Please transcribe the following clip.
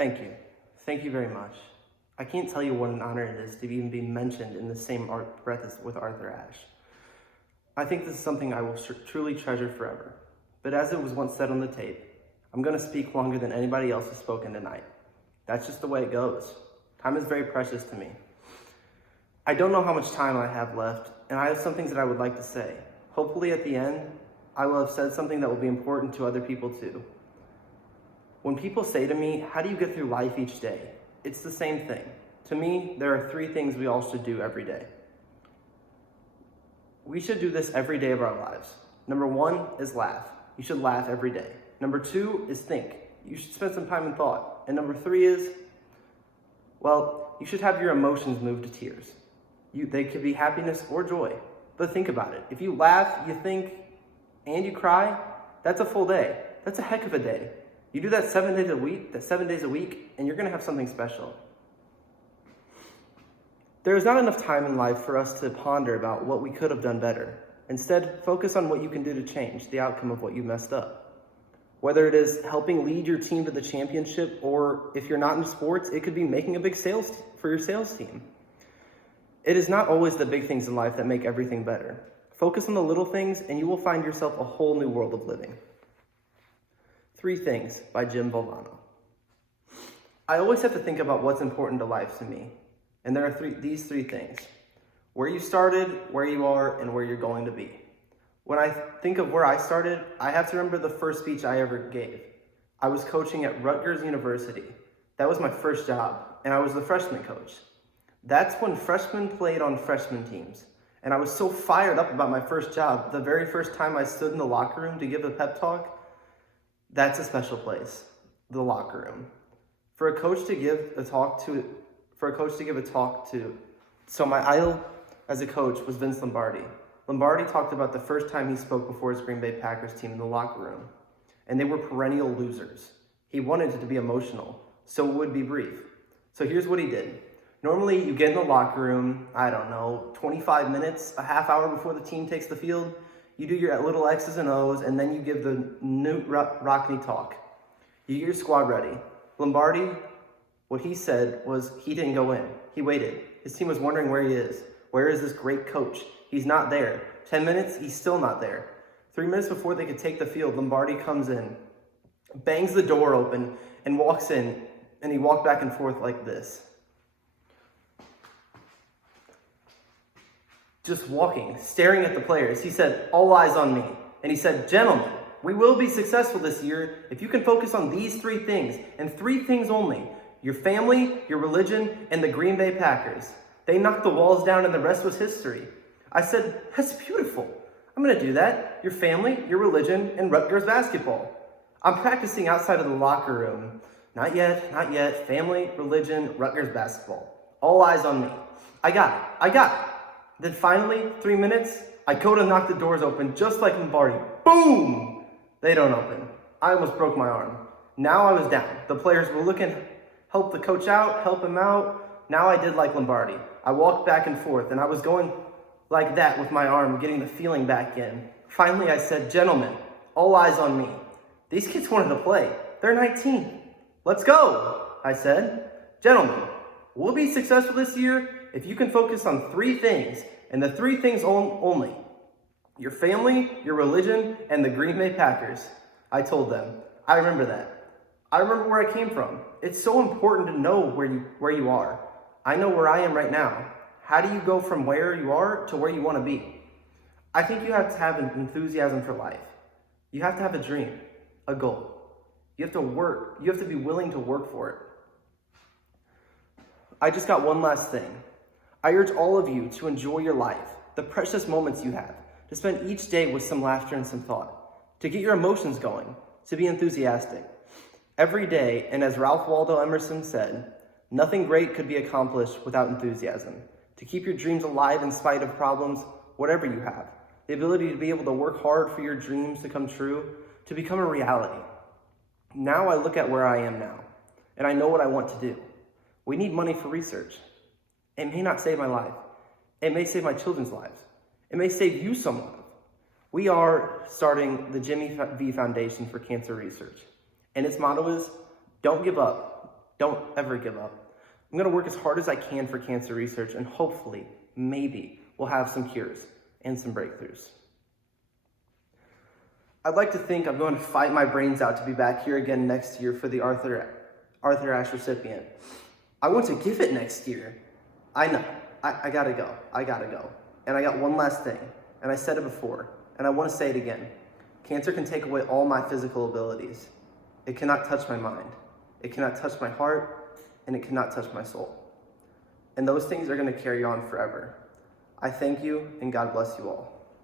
Thank you. Thank you very much. I can't tell you what an honor it is to even be mentioned in the same breath as with Arthur Ashe. I think this is something I will truly treasure forever. But as it was once said on the tape, I'm going to speak longer than anybody else has spoken tonight. That's just the way it goes. Time is very precious to me. I don't know how much time I have left, and I have some things that I would like to say. Hopefully at the end, I will have said something that will be important to other people too. When people say to me, how do you get through life each day? It's the same thing. To me, there are 3 things we all should do every day. We should do this every day of our lives. Number 1 is laugh. You should laugh every day. Number 2 is think. You should spend some time in thought. And number 3 is, well, you should have your emotions move to tears. They could be happiness or joy. But think about it. If you laugh, you think, and you cry, that's a full day. That's a heck of a day. You do that 7 days a week, and you're going to have something special. There is not enough time in life for us to ponder about what we could have done better. Instead, focus on what you can do to change the outcome of what you messed up. Whether it is helping lead your team to the championship, or if you're not in sports, it could be making a big sales for your sales team. It is not always the big things in life that make everything better. Focus on the little things, and you will find yourself a whole new world of living. 3 Things by Jim Valvano. I always have to think about what's important to life to me. And there are these 3 things. Where you started, where you are, and where you're going to be. When I think of where I started, I have to remember the first speech I ever gave. I was coaching at Rutgers University. That was my first job, and I was the freshman coach. That's when freshmen played on freshman teams. And I was so fired up about my first job, the very first time I stood in the locker room to give a pep talk, that's a special place, the locker room. For a coach to give a talk to, so my idol as a coach was Vince Lombardi. Lombardi talked about the first time he spoke before his Green Bay Packers team in the locker room, and they were perennial losers. He wanted it to be emotional, so it would be brief. So here's what he did. Normally, you get in the locker room, 25 minutes, a half hour before the team takes the field. You do your little X's and O's, and then you give the Newt Rockne talk. You get your squad ready. Lombardi, what he said was he didn't go in. He waited. His team was wondering where he is. Where is this great coach? He's not there. 10 minutes, he's still not there. 3 minutes before they could take the field, Lombardi comes in, bangs the door open, and walks in, and he walked back and forth like this. Just walking, staring at the players. He said, all eyes on me. And he said, gentlemen, we will be successful this year if you can focus on these 3 things, and 3 things only. Your family, your religion, and the Green Bay Packers. They knocked the walls down and the rest was history. I said, that's beautiful. I'm going to do that. Your family, your religion, and Rutgers basketball. I'm practicing outside of the locker room. Not yet. Family, religion, Rutgers basketball. All eyes on me. I got it. Then finally, 3 minutes, I go to knock the doors open just like Lombardi. Boom! They don't open. I almost broke my arm. Now I was down. The players were looking, help the coach out, help him out. Now I did like Lombardi. I walked back and forth, and I was going like that with my arm, getting the feeling back in. Finally, I said, gentlemen, all eyes on me. These kids wanted to play. They're 19. Let's go, I said. Gentlemen, we'll be successful this year if you can focus on 3 things, and the 3 things only. Your family, your religion, and the Green Bay Packers. I told them. I remember that. I remember where I came from. It's so important to know where you are. I know where I am right now. How do you go from where you are to where you want to be? I think you have to have an enthusiasm for life. You have to have a dream, a goal. You have to work. You have to be willing to work for it. I just got one last thing. I urge all of you to enjoy your life, the precious moments you have, to spend each day with some laughter and some thought, to get your emotions going, to be enthusiastic. Every day, and as Ralph Waldo Emerson said, nothing great could be accomplished without enthusiasm. To keep your dreams alive in spite of problems, whatever you have. The ability to be able to work hard for your dreams to come true, to become a reality. Now I look at where I am now, and I know what I want to do. We need money for research. It may not save my life. It may save my children's lives. It may save you some life. We are starting the Jimmy V Foundation for Cancer Research. And its motto is, don't give up. Don't ever give up. I'm gonna work as hard as I can for cancer research, and hopefully, maybe, we'll have some cures and some breakthroughs. I'd like to think I'm going to fight my brains out to be back here again next year for the Arthur Ashe recipient. I want to give it next year. I know. I gotta go. I gotta go. And I got one last thing, and I said it before, and I want to say it again. Cancer can take away all my physical abilities. It cannot touch my mind. It cannot touch my heart, and it cannot touch my soul. And those things are going to carry on forever. I thank you, and God bless you all.